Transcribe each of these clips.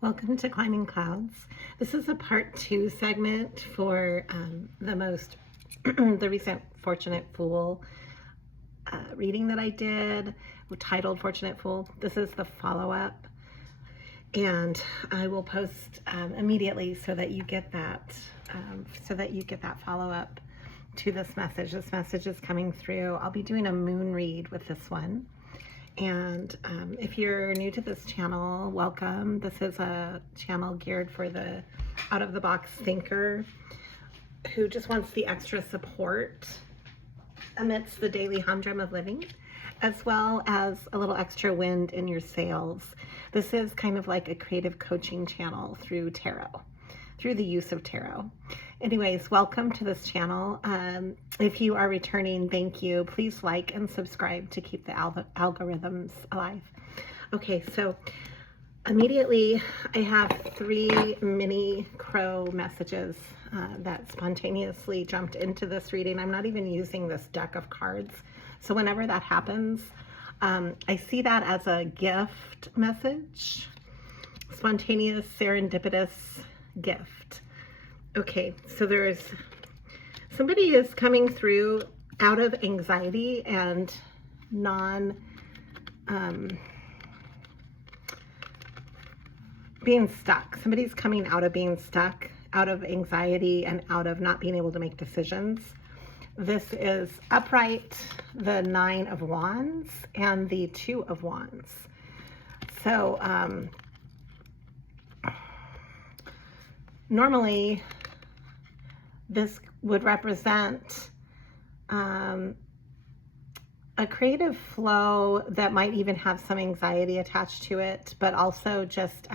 Welcome to Climbing Clouds. This is a part 2 segment for the recent Fortunate Fool reading that I did, titled Fortunate Fool. This is the follow-up, and I will post immediately so that you get that follow-up to this message. This message is coming through. I'll be doing a moon read with this one. And if you're new to this channel, welcome. This is a channel geared for the out-of-the-box thinker who just wants the extra support amidst the daily humdrum of living, as well as a little extra wind in your sails. This is kind of like a creative coaching channel through tarot, through the use of tarot. Anyways, welcome to this channel. If you are returning, thank you. Please like and subscribe to keep the algorithms alive. Okay, so immediately I have 3 mini crow messages that spontaneously jumped into this reading. I'm not even using this deck of cards. So whenever that happens, I see that as a gift message, spontaneous, serendipitous gift. Okay, so there's somebody is coming through out of anxiety and being stuck. Somebody's coming out of being stuck, out of anxiety and out of not being able to make decisions. This is upright, the 9 of Wands and the 2 of Wands. So normally this would represent a creative flow that might even have some anxiety attached to it, but also just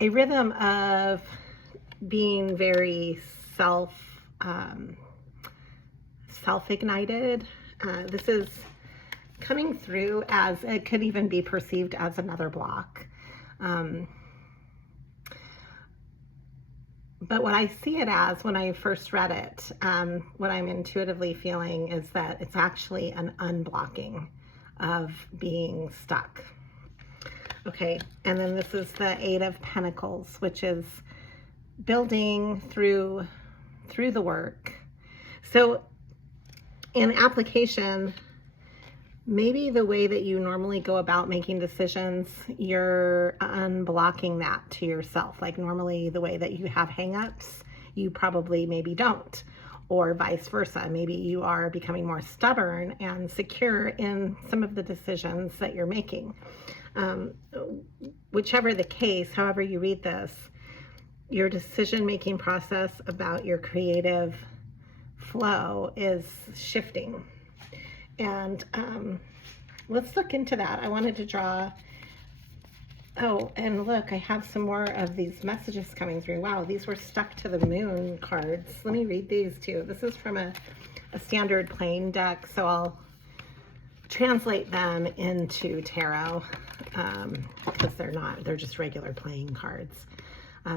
a rhythm of being very self-ignited. This is coming through as, it could even be perceived as another block. But what I see it as when I first read it, what I'm intuitively feeling is that it's actually an unblocking of being stuck. Okay, and then this is the 8 of Pentacles, which is building through the work. So in application, maybe the way that you normally go about making decisions, you're unblocking that to yourself. Like normally the way that you have hangups, you probably maybe don't, or vice versa. Maybe you are becoming more stubborn and secure in some of the decisions that you're making. Whichever the case, however you read this, your decision-making process about your creative flow is shifting. And let's look into that. I wanted to draw, oh, and look, I have some more of these messages coming through. Wow, these were stuck to the moon cards. Let me read these too. This is from a standard plain deck, so I'll translate them into tarot because they're just regular playing cards.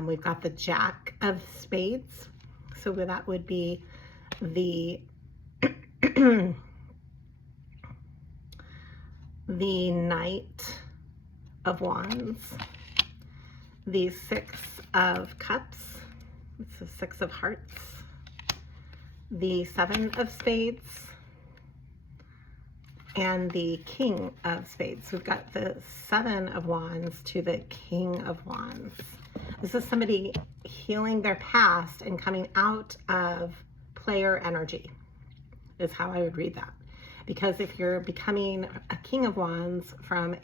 We've got the Jack of Spades, so that would be the the Knight of Wands, the 6 of Cups, it's the 6 of Hearts, the 7 of Spades, and the King of Spades. We've got the 7 of Wands to the King of Wands. This is somebody healing their past and coming out of player energy, is how I would read that. Because if you're becoming a King of Wands from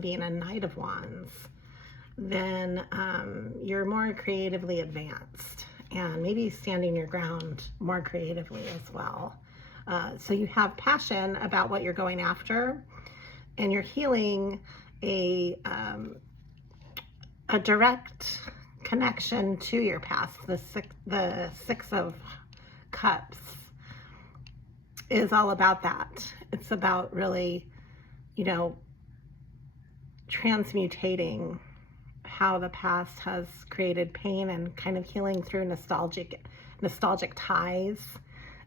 being a Knight of Wands, then you're more creatively advanced and maybe standing your ground more creatively as well. So you have passion about what you're going after, and you're healing a direct connection to your past. The 6 of Cups is all about that. It's about really, transmutating how the past has created pain and kind of healing through nostalgic ties.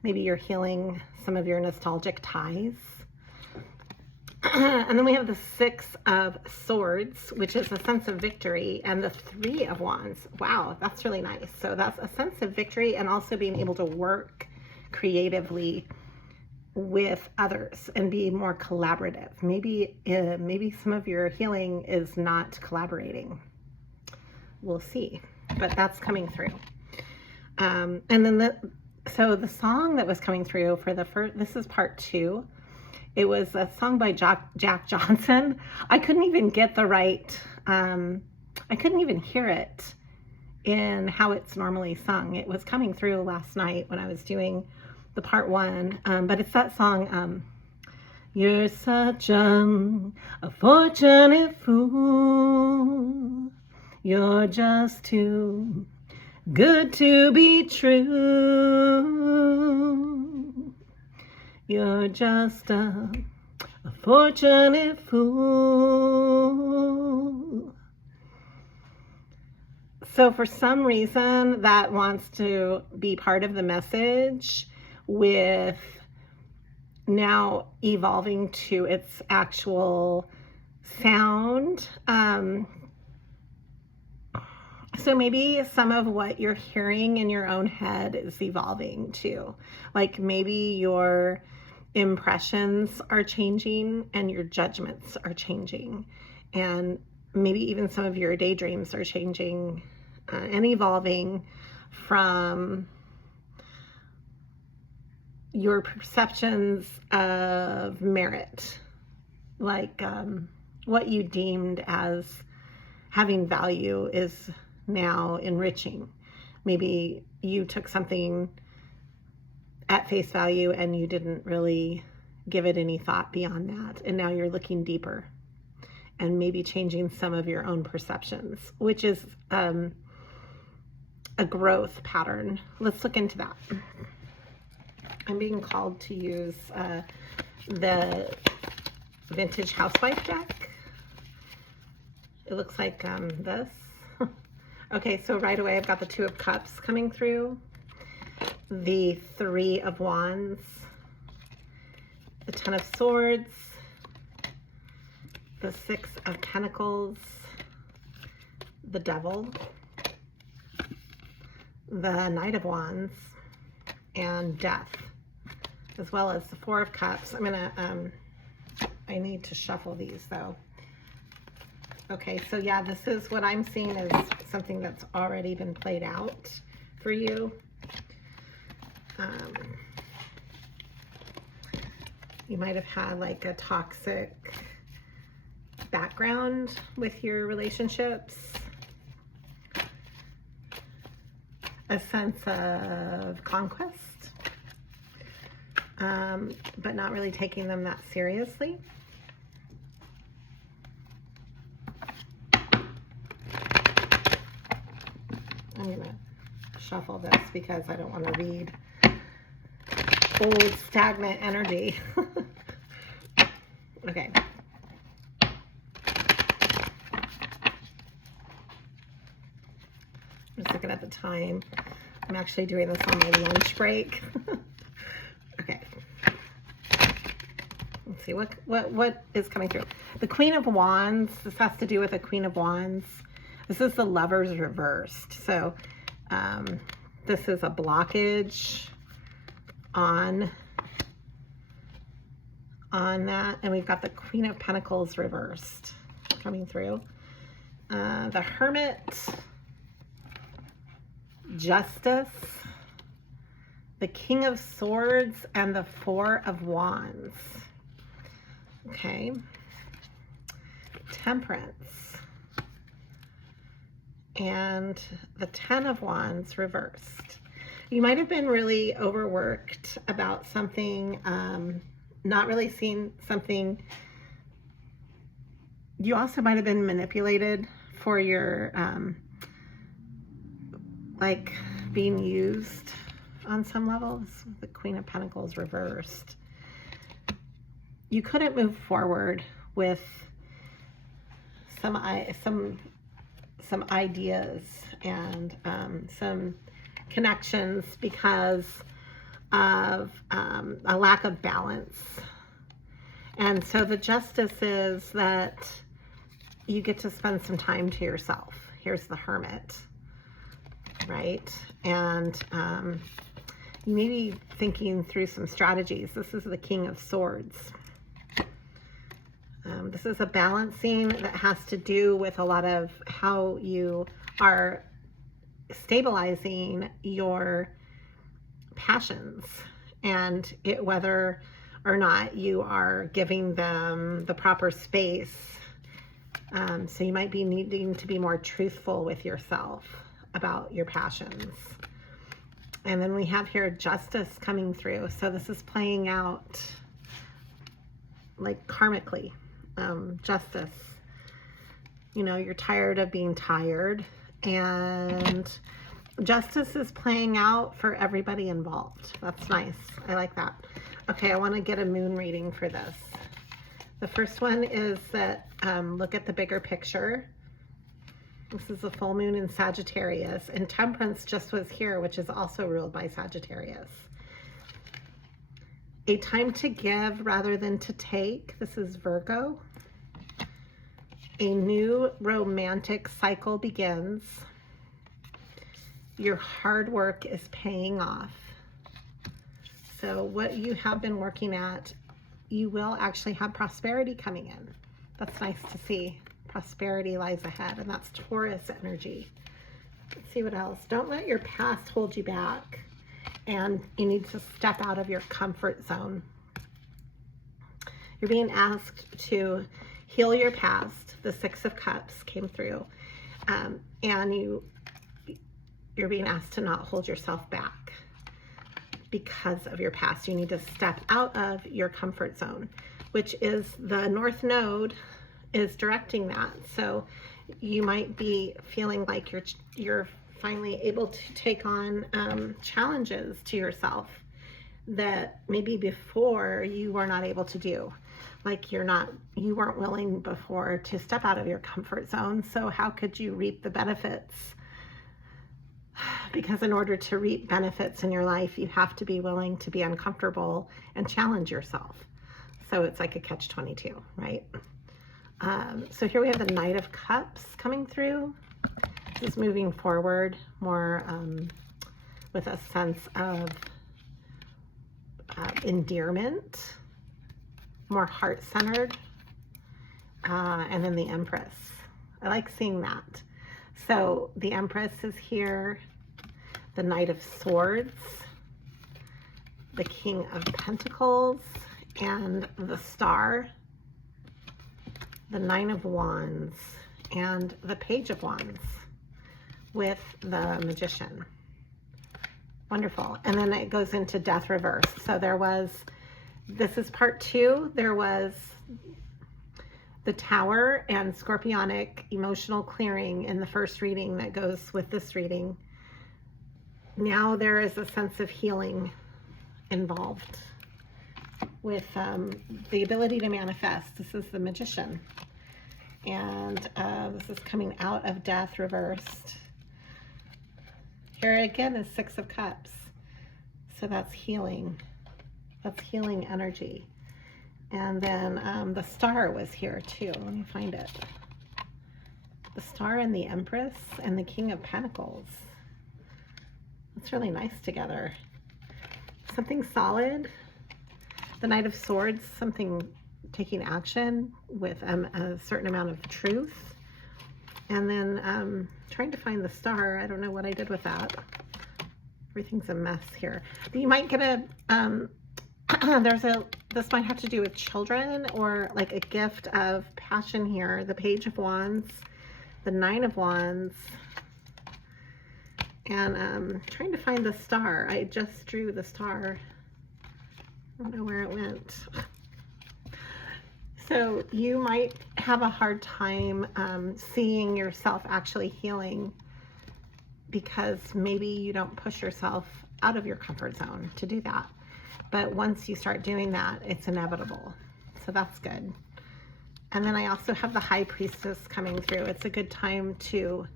Maybe you're healing some of your nostalgic ties. And then we have the Six of Swords, which is a sense of victory, and the Three of Wands. Wow, that's really nice. So that's a sense of victory and also being able to work creatively with others and be more collaborative. Maybe some of your healing is not collaborating. We'll see, but that's coming through. And then the song that was coming through for the first, this is part 2. It was a song by Jack Johnson. I couldn't even get the right, I couldn't even hear it in how it's normally sung. It was coming through last night when I was doing the part 1, but it's that song, you're such a fortunate fool, you're just too good to be true, you're just a fortunate fool. So for some reason that wants to be part of the message, with now evolving to its actual sound. So maybe some of what you're hearing in your own head is evolving too. Like maybe your impressions are changing and your judgments are changing. And maybe even some of your daydreams are changing and evolving from your perceptions of merit, like what you deemed as having value is now enriching. Maybe you took something at face value and you didn't really give it any thought beyond that, and now you're looking deeper and maybe changing some of your own perceptions, which is a growth pattern. Let's look into that. I'm being called to use the Vintage Housewife deck. It looks like this. Okay, so right away I've got the Two of Cups coming through, the Three of Wands, the Ten of Swords, the Six of Pentacles, the Devil, the Knight of Wands, and Death, as well as the Four of Cups. I'm gonna, I need to shuffle these though. Okay, so yeah, this is what I'm seeing is something that's already been played out for you. You might have had like a toxic background with your relationships, a sense of conquest, but not really taking them that seriously. I'm gonna shuffle this because I don't want to read old stagnant energy. Okay. I'm just looking at the time. I'm actually doing this on my lunch break. Okay. Let's see what is coming through. The Queen of Wands. This has to do with the Queen of Wands. This is the Lovers reversed. So this is a blockage on that, and we've got the Queen of Pentacles reversed coming through. The Hermit, Justice, the King of Swords, and the Four of Wands. Okay. Temperance, and the Ten of Wands reversed. You might have been really overworked about something, not really seeing something. You also might have been manipulated for your, like being used on some levels. The Queen of Pentacles reversed. You couldn't move forward with some ideas and some connections because of a lack of balance. And so the justice is that you get to spend some time to yourself. Here's the Hermit, right? And you may be thinking through some strategies. This is the King of Swords. This is a balancing that has to do with a lot of how you are stabilizing your passions and whether or not you are giving them the proper space. So you might be needing to be more truthful with yourself about your passions. And then we have here justice coming through. So this is playing out like karmically. Justice. You know, you're tired of being tired, and justice is playing out for everybody involved. That's nice. I like that. Okay, I want to get a moon reading for this. The first one is that look at the bigger picture. This is a full moon in Sagittarius, and Temperance just was here, which is also ruled by Sagittarius. A time to give rather than to take. This is Virgo. A new romantic cycle begins. Your hard work is paying off. So what you have been working at, you will actually have prosperity coming in. That's nice to see. Prosperity lies ahead, and that's Taurus energy. Let's see what else. Don't let your past hold you back. And you need to step out of your comfort zone. You're being asked to heal your past. The Six of Cups came through. And you're being asked to not hold yourself back because of your past. You need to step out of your comfort zone, which is the North Node is directing that. So you might be feeling like you're finally able to take on challenges to yourself that maybe before you were not able to do. Like you weren't willing before to step out of your comfort zone. So how could you reap the benefits? Because in order to reap benefits in your life, you have to be willing to be uncomfortable and challenge yourself. So it's like a catch-22, right? So here we have the Knight of Cups coming through. This is moving forward more with a sense of endearment, more heart-centered, and then the Empress. I like seeing that. So the Empress is here, the Knight of Swords, the King of Pentacles, and the Star, the Nine of Wands, and the Page of Wands with the Magician. Wonderful. And then it goes into Death reverse. So this is part 2. There was the Tower and Scorpionic emotional clearing in the first reading that goes with this reading. Now there is a sense of healing involved with the ability to manifest. This is the Magician. And this is coming out of Death reversed. Here again is Six of Cups. So that's healing. That's healing energy. And then the Star was here too. Let me find it. The Star and the Empress and the King of Pentacles. That's really nice together. Something solid. The Knight of Swords, something taking action with a certain amount of truth. And then trying to find the Star. I don't know what I did with that. Everything's a mess here. You might get this might have to do with children or like a gift of passion here. The Page of Wands, the Nine of Wands, and trying to find the Star. I just drew the Star. I don't know where it went. So you might have a hard time seeing yourself actually healing because maybe you don't push yourself out of your comfort zone to do that. But once you start doing that, it's inevitable. So that's good. And then I also have the High Priestess coming through. It's a good time to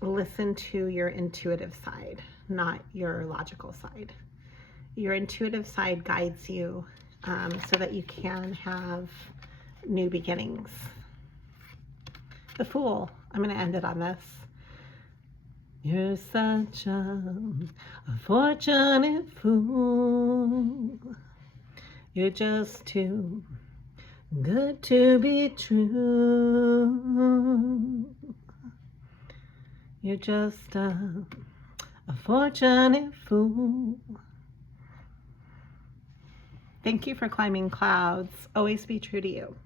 listen to your intuitive side, not your logical side. Your intuitive side guides you so that you can have new beginnings. The Fool. I'm going to end it on this. You're such a fortunate fool. You're just too good to be true. You're just a fortunate fool. Thank you for climbing clouds. Always be true to you.